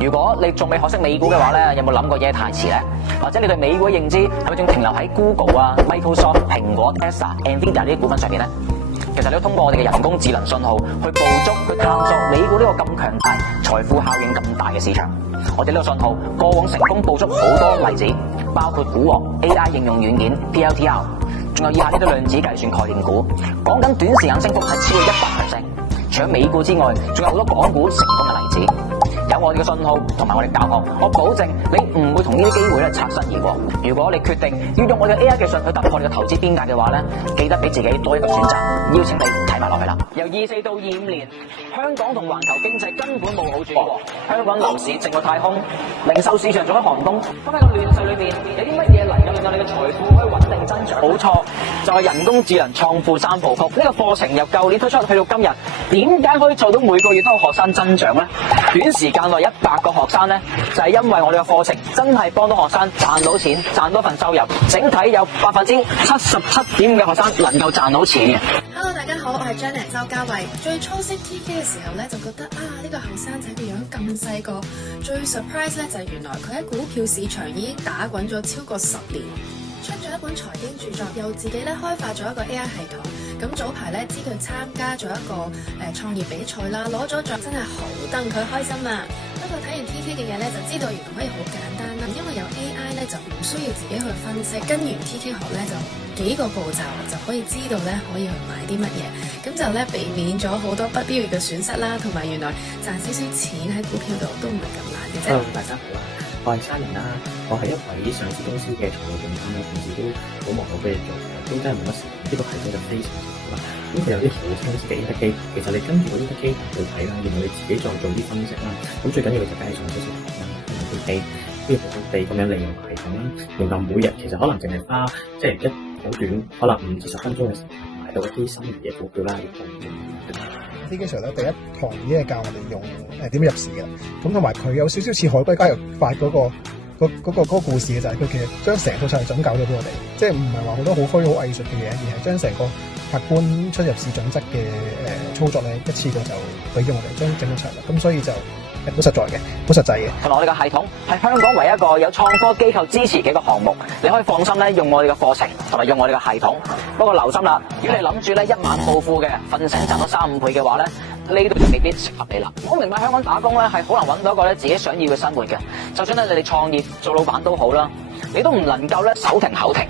如果你仲未學識美股嘅話咧，有冇諗過嘢太遲咧？或者你對美股嘅認知係咪仲停留喺 Google 啊、Microsoft、蘋果、Tesla、Nvidia 呢啲股份上面咧？其實你都通過我哋嘅人工智能信號去捕捉、去探索美股呢個咁強大、財富效應咁大嘅市場。我哋呢個信號過往成功捕捉好多例子，包括股王、AI 應用軟件、PLTR， 仲有以下呢啲量子計算概念股，講緊短時間升幅係超過100%。除咗美股之外，仲有好多港股成功嘅例子。有我哋嘅信號同埋我哋教學，我保證你唔會同呢啲機會擦身而過。如果你決定要用我哋嘅 AI 技術去突破你嘅投資邊界嘅話咧，記得俾自己多一個選擇。邀請你睇埋落去啦。由24到25年，香港同環球經濟根本冇好轉過。香港樓市靜過太空，零售市場仲喺寒冬。咁喺個亂世裏邊，有啲乜嘢能夠令到你嘅財富可以穩定增長？冇錯，就係人工智能創富三部曲。呢個課程由舊年推出去到今日，點解可以做到每個月都有學生增長咧？短時間內100個學生咧，就係因為我哋嘅課程真係幫到學生賺到錢，賺到份收入。整體有77.5%嘅學生能夠賺到錢嘅。Hello， 大家好，我係 Janet 周嘉慧。最初識 TK 嘅時候咧，就覺得呢個後生仔嘅樣咁細個，最 surprise 咧就係原來佢喺股票市場已經打滾咗超過10年，出咗一本財經著作，又自己咧開發咗一個 AI 系統。咁早排咧知佢參加咗一個創業比賽啦，攞咗獎，真係好戥佢開心啊！不過睇完 TK 嘅嘢咧，就知道原來可以好簡單啦，因為有 AI 咧就唔需要自己去分析，跟完 TK 學咧就幾個步驟就可以知道咧可以去買啲乜嘢，咁就咧避免咗好多不必要嘅損失啦，同埋原來賺少少錢喺股票度都唔係咁難嘅啫。Hello， 大家好啊，我係Simon啦，我係一位上市公司嘅財務總監啦，平時都好忙好多嘢做嘅，都真係冇乜時間。呢個系統就非常之好啦，咁佢有啲好清晰嘅 indicator，其實你跟住個 indicator去睇啦，然後你自己再做啲分析啦，咁最緊要嘅就梗係上少少堂啦，同埋佢呢個好好地咁樣利用系統啦，然後每日其實可能淨係花即係一好短，可能5至10分鐘嘅時間買到一啲心儀嘅股票啦，亦都TK Sir 咧第一堂已經係教我哋用點入市嘅，咁同埋佢有少少似海歸加入法嗰個故事嘅，就係佢其實將成套策略總教咗俾我哋，即係唔係話好多好虛好藝術嘅嘢，而係將成個客觀出入市準則嘅操作咧一次過就俾咗我哋將整個策略，咁所以就好實在嘅，好實際嘅。同埋我哋嘅系統係香港唯一一個有創科機構支持嘅一個項目，你可以放心咧用我哋嘅課程同埋用我哋嘅系統。不過留心啦，如果你諗住咧1晚暴富嘅，瞓醒賺到3-5倍嘅話咧，呢度就未必適合你啦。我明白香港打工咧係好難揾到一個咧自己想要嘅生活嘅，就算咧你哋創業做老闆都好啦，你都唔能夠咧手停口停，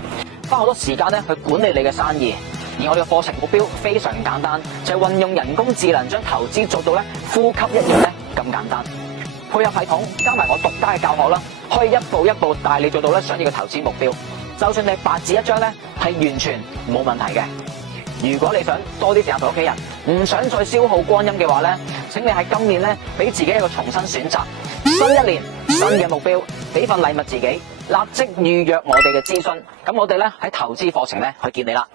花好多時間咧去管理你嘅生意。而我哋嘅課程目標非常簡單，就係運用人工智能將投資做到咧呼吸一秒咧咁簡單，配合系統加埋我獨家嘅教學啦，可以一步一步帶你做到咧想要嘅投資目標。就算你白紙一張咧，係完全冇問題嘅。如果你想多啲時間同屋企人，唔想再消耗光陰嘅話咧，請你喺今年咧俾自己一個重新選擇，新一年新嘅目標，俾份禮物自己，立即預約我哋嘅諮詢。咁我哋咧喺投資課程咧去見你啦。